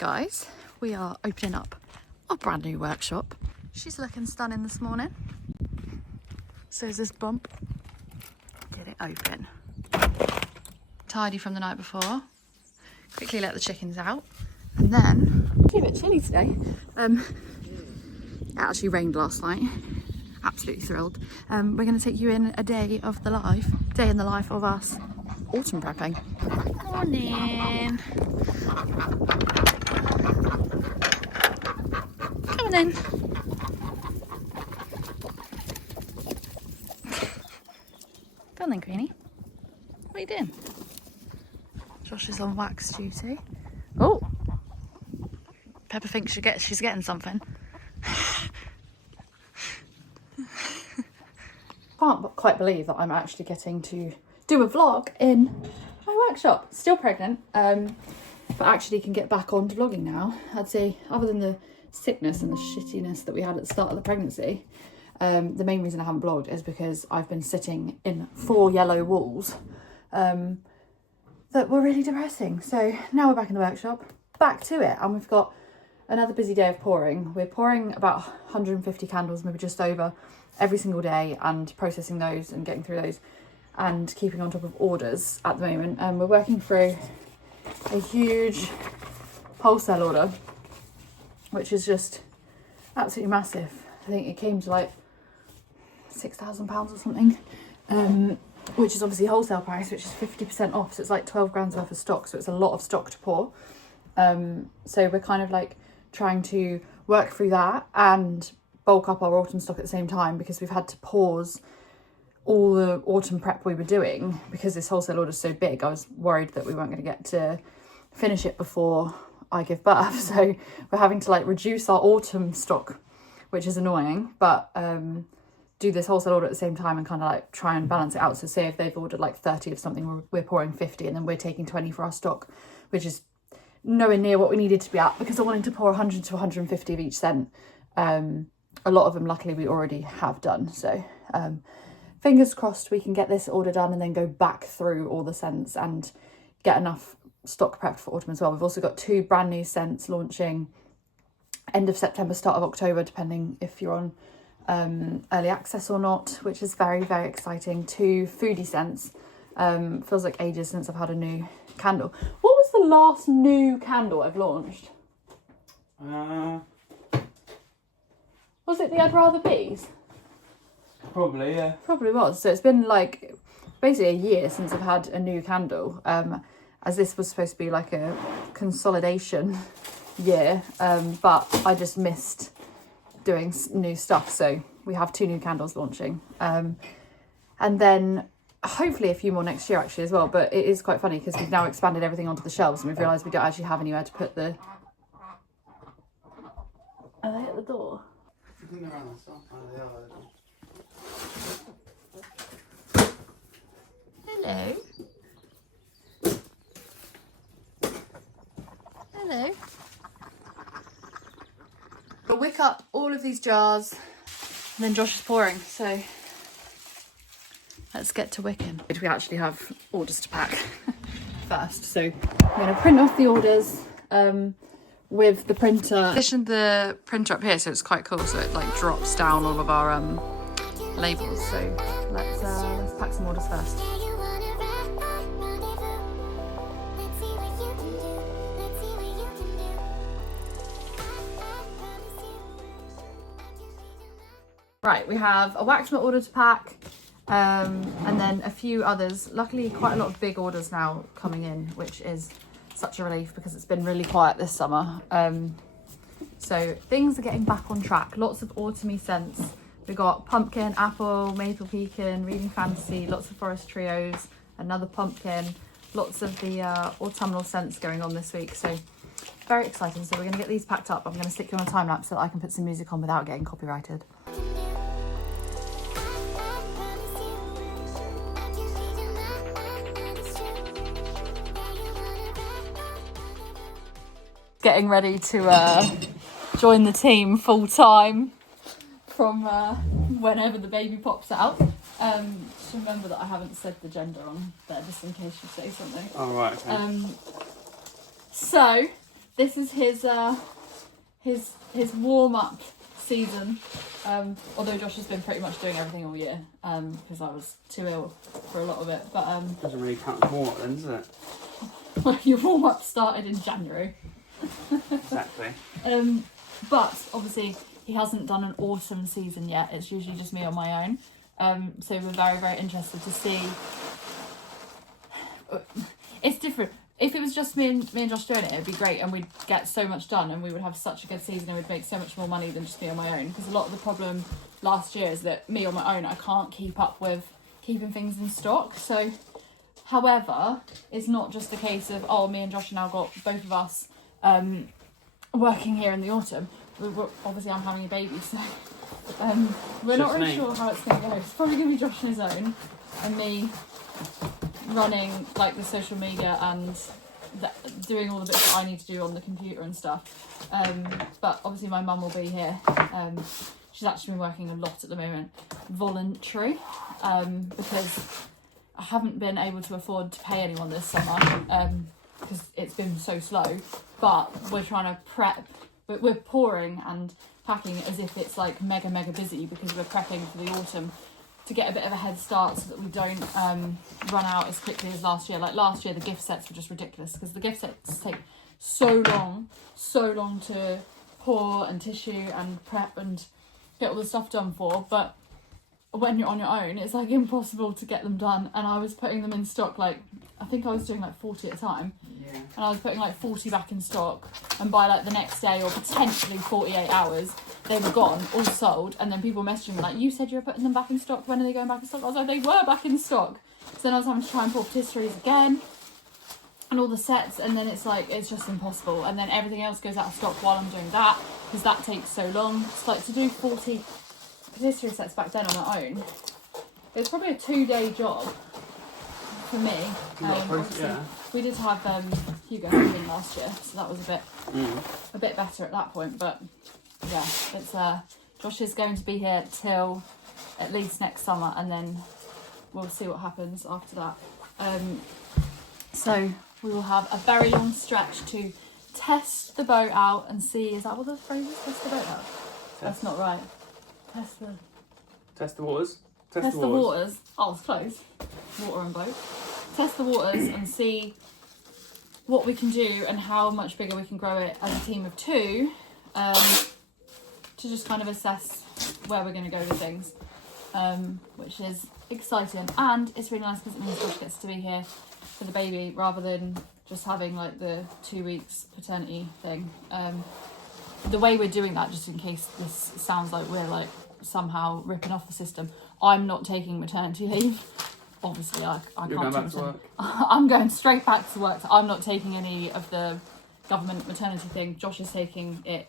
guys, we are opening up our brand new workshop. She's looking stunning this morning. So is this bump. Get it open. Tidy from the night before. Quickly let the chickens out. And then, it's a bit chilly today. It actually rained last night. Absolutely thrilled. We're going to take you in a day in the life of us autumn prepping. Morning. Come on in. Go on then, Queenie. What are you doing? Josh is on wax duty. Oh! Pepper thinks she's getting something. Can't quite believe that I'm actually getting to do a vlog in my workshop. Still pregnant, but actually can get back on to vlogging now. I'd say, other than the sickness and the shittiness that we had at the start of the pregnancy, the main reason I haven't vlogged is because I've been sitting in 4 yellow walls that were really depressing. So now we're back in the workshop, back to it, and we've got another busy day of pouring. We're pouring about 150 candles, maybe just over, every single day, and processing those and getting through those and keeping on top of orders at the moment. We're working through a huge wholesale order, which is just absolutely massive. I think it came to like £6,000 or something, which is obviously wholesale price, which is 50% off. So it's like 12 grand's worth of stock. So it's a lot of stock to pour. So we're kind of like trying to work through that and bulk up our autumn stock at the same time, because we've had to pause all the autumn prep we were doing because this wholesale order is so big. I was worried that we weren't going to get to finish it before I give birth. So we're having to like reduce our autumn stock, which is annoying, but do this wholesale order at the same time and kind of like try and balance it out. So say if they've ordered like 30 of something, we're pouring 50, and then we're taking 20 for our stock, which is nowhere near what we needed to be at, because I wanted to pour 100 to 150 of each scent. A lot of them luckily we already have done, so fingers crossed we can get this order done and then go back through all the scents and get enough stock prepped for autumn as well. We've also got 2 brand new scents launching end of September, start of October, depending if you're on early access or not, which is very, very exciting. 2 foodie scents. Feels like ages since I've had a new candle. What was the last new candle I've launched? Was it the I'd Rather Bees? Probably, yeah. Probably was. So it's been like basically a year since I've had a new candle, as this was supposed to be like a consolidation year, but I just missed doing new stuff. So we have 2 new candles launching, and then hopefully a few more next year actually as well. But it is quite funny because we've now expanded everything onto the shelves and we've realised we don't actually have anywhere to put the... Are they at the door? Hello. Hello. We'll wick up all of these jars and then Josh is pouring, so let's get to wicking. We actually have orders to pack first, so I'm going to print off the orders with the printer. Positioned the printer up here so it's quite cool, so it like drops down all of our labels. So let's pack some orders first. Right, we have a wax melt order to pack, and then a few others. Luckily, quite a lot of big orders now coming in, which is such a relief because it's been really quiet this summer. So things are getting back on track. Lots of autumny scents. We've got pumpkin, apple, maple pecan, reading fantasy, lots of forest trios, another pumpkin, lots of the autumnal scents going on this week. So very exciting. So we're going to get these packed up. I'm going to stick you on a time lapse so that I can put some music on without getting copyrighted. Getting ready to join the team full time from whenever the baby pops out. Just remember that I haven't said the gender on there, just in case you say something. Oh, right, okay. So this is his warm-up season. Although Josh has been pretty much doing everything all year, because I was too ill for a lot of it. But Doesn't really count as warm-up then, does it? well, your warm-up started in January. Exactly. But obviously he hasn't done an autumn season yet. It's usually just me on my own. So we're very, very interested to see. It's different. If it was just me and Josh doing it, it'd be great, and we'd get so much done, and we would have such a good season, and we'd make so much more money than just me on my own. Because a lot of the problem last year is that me on my own, I can't keep up with keeping things in stock. So, however, it's not just a case of, oh, me and Josh now got both of us working here in the autumn. Obviously, I'm having a baby, so we're not really sure how it's going to go. It's probably going to be Josh on his own, and me running like the social media and doing all the bits that I need to do on the computer and stuff. But obviously my mum will be here. She's actually been working a lot at the moment, voluntary, because I haven't been able to afford to pay anyone this summer, because it's been so slow. But we're trying to prep, we're pouring and packing as if it's like mega busy, because we're prepping for the autumn to get a bit of a head start so that we don't run out as quickly as last year. Like last year, the gift sets were just ridiculous, because the gift sets take so long to pour and tissue and prep and get all the stuff done for. But when you're on your own, it's like impossible to get them done. And I was putting them in stock, like I think I was doing like 40 at a time. Yeah. And I was putting like 40 back in stock, and by like the next day or potentially 48 hours, they were gone, all sold. And then people messaging me like, you said you were putting them back in stock, when are they going back in stock? I was like, they were back in stock. So then I was having to try and pour patisseries again and all the sets, and then it's like, it's just impossible. And then everything else goes out of stock while I'm doing that, because that takes so long. It's like to do 40 patisserie sets back then on my own, it was probably a 2-day job for me. Yeah. We did have Hugo in last year, so that was a bit better at that point. But yeah, it's Josh is going to be here till at least next summer, and then we'll see what happens after that. So we will have a very long stretch to test the boat out and see. Is that what the phrase is? Test the boat out? That's not right. Test the waters. Test the waters. Oh, it's close. Water and boat. Test the waters and see what we can do and how much bigger we can grow it as a team of 2, to just kind of assess where we're going to go with things, which is exciting. And it's really nice because it means Josh gets to be here for the baby rather than just having like the 2 weeks paternity thing. The way we're doing that, just in case this sounds like we're like somehow ripping off the system, I'm not taking maternity leave. Obviously, I You're can't. going back to work. I'm going straight back to work. So I'm not taking any of the government maternity thing. Josh is taking it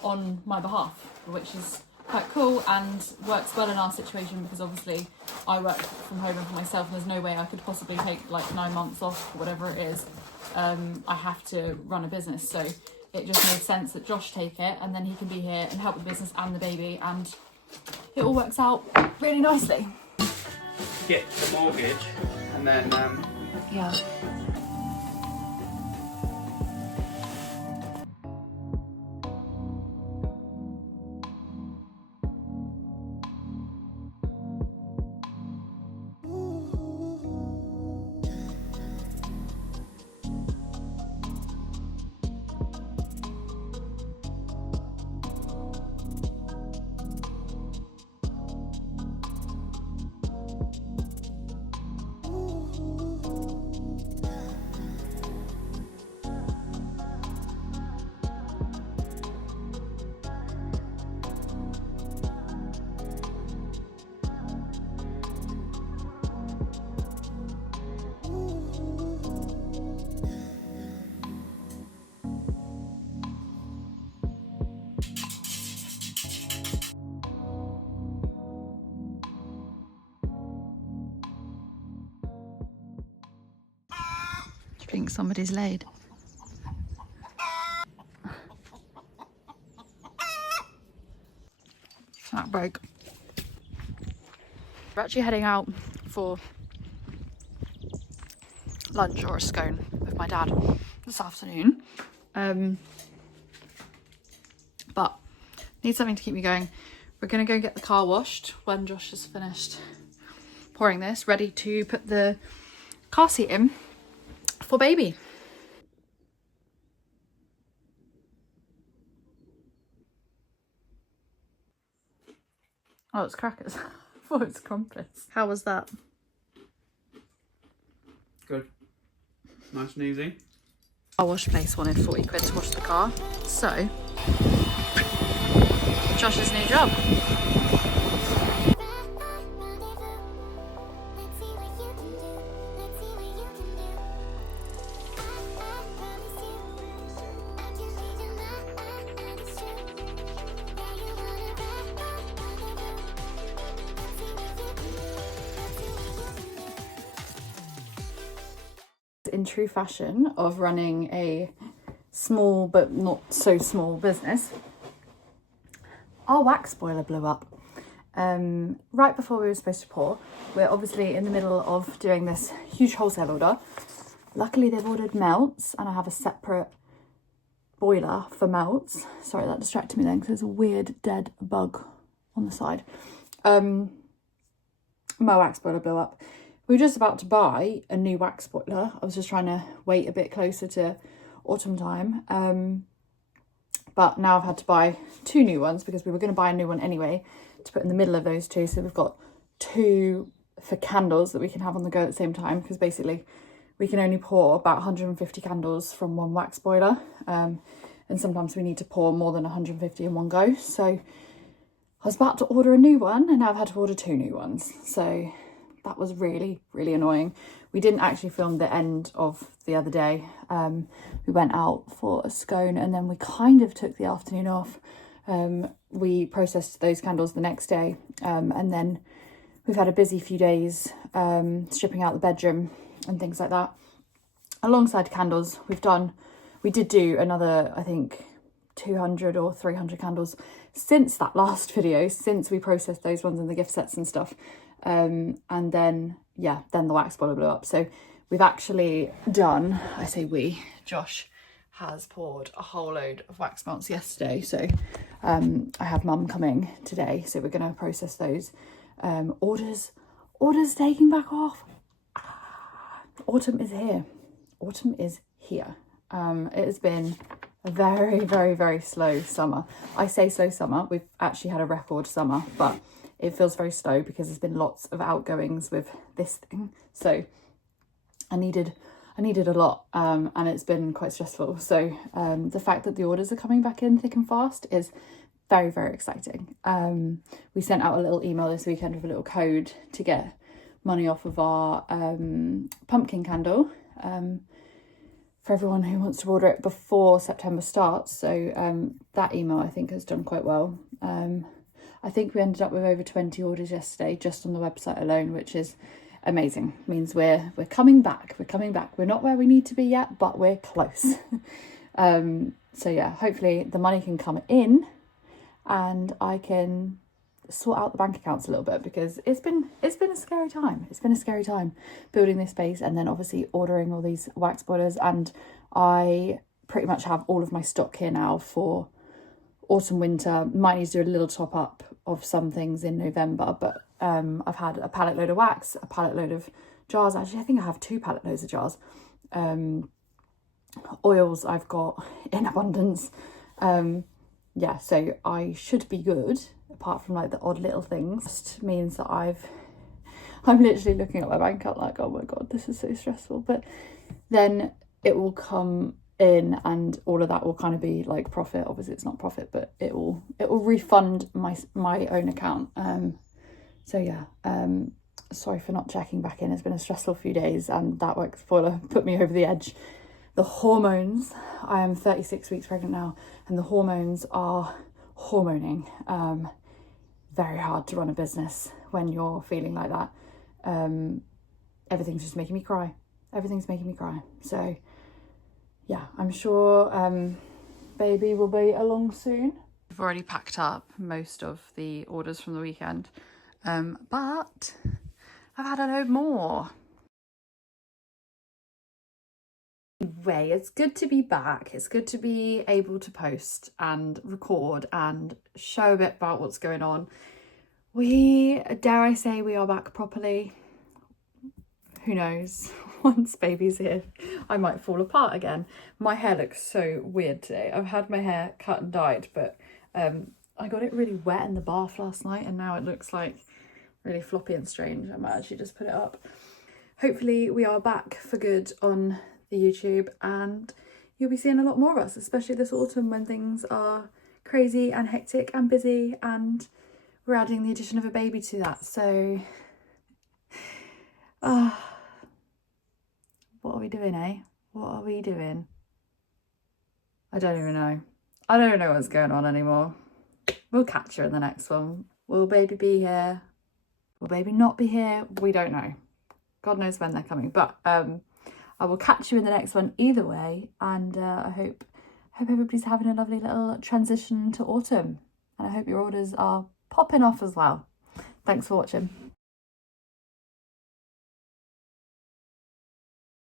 on my behalf, which is quite cool and works well in our situation, because obviously I work from home and for myself, and there's no way I could possibly take like 9 months off or whatever it is. I have to run a business, so it just made sense that Josh take it, and then he can be here and help with the business and the baby, and it all works out really nicely. Get the mortgage, and then Yeah. Do you think somebody's laid? That broke. We're actually heading out for lunch or a scone with my dad this afternoon. But need something to keep me going. We're gonna go get the car washed when Josh has finished pouring this, ready to put the car seat in for baby. Oh, it's crackers. I thought it's crumpets. How was that? Good. Nice and easy. Our wash place wanted 40 quid to wash the car, so Josh's new job. In true fashion of running a small but not so small business, our wax boiler blew up right before we were supposed to pour. We're obviously in the middle of doing this huge wholesale order. Luckily they've ordered melts and I have a separate boiler for melts. Sorry, that distracted me then because there's a weird dead bug on the side. My wax boiler blew up. We were just about to buy a new wax boiler. I was just trying to wait a bit closer to autumn time. But now I've had to buy 2 new ones because we were going to buy a new one anyway to put in the middle of those 2. So we've got 2 for candles that we can have on the go at the same time, because basically we can only pour about 150 candles from one wax boiler. And sometimes we need to pour more than 150 in one go. So I was about to order a new one and now I've had to order 2 new ones. So that was really, really annoying. We didn't actually film the end of the other day. We went out for a scone and then we kind of took the afternoon off. We processed those candles the next day. And then we've had a busy few days stripping out the bedroom and things like that. Alongside candles, we did do another, I think, 200 or 300 candles since that last video, since we processed those ones in the gift sets and stuff. And then the wax boiler blew up. So we've actually done, I say we, Josh has poured a whole load of wax melts yesterday. So I have mum coming today, so we're going to process those. Orders taking back off. Autumn is here. Autumn is here. It has been a very, very, very slow summer. I say slow summer. We've actually had a record summer, but it feels very slow because there's been lots of outgoings with this thing. So I needed a lot, and it's been quite stressful. So the fact that the orders are coming back in thick and fast is very, very exciting. We sent out a little email this weekend with a little code to get money off of our pumpkin candle for everyone who wants to order it before September starts. So that email I think has done quite well. I think we ended up with over 20 orders yesterday just on the website alone, which is amazing. It means we're coming back. We're not where we need to be yet, but we're close. So yeah, hopefully the money can come in and I can sort out the bank accounts a little bit, because it's been a scary time. It's been a scary time building this space and then obviously ordering all these wax boilers, and I pretty much have all of my stock here now for autumn winter. Might need to do a little top up of some things in November, but I've had a pallet load of wax, a pallet load of jars. Actually, I think I have 2 pallet loads of jars. Oils I've got in abundance. Yeah, so I should be good, apart from like the odd little things. Just means that I'm literally looking at my bank account like, oh my god, this is so stressful. But then it will come in and all of that will kind of be like profit. Obviously it's not profit, but it will refund my own account. So yeah, sorry for not checking back in. It's been a stressful few days and that wax boiler put me over the edge. The hormones, I am 36 weeks pregnant now, and the hormones are hormoning. Very hard to run a business when you're feeling like that. Everything's just making me cry. Everything's making me cry. So yeah, I'm sure baby will be along soon. I've already packed up most of the orders from the weekend, but I've had a load more. Anyway, it's good to be back. It's good to be able to post and record and show a bit about what's going on. Dare I say, we are back properly. Who knows? Once baby's here, I might fall apart again. My hair looks so weird today. I've had my hair cut and dyed, but I got it really wet in the bath last night, and now it looks like really floppy and strange. I might actually just put it up. Hopefully we are back for good on the YouTube, and you'll be seeing a lot more of us, especially this autumn when things are crazy and hectic and busy, and we're adding the addition of a baby to that. So what are we doing, eh? What are we doing? I don't even know. I don't know what's going on anymore. We'll catch her in the next one. Will baby be here? Will baby not be here? We don't know. God knows when they're coming. But I will catch you in the next one either way. And I hope everybody's having a lovely little transition to autumn. And I hope your orders are popping off as well. Thanks for watching.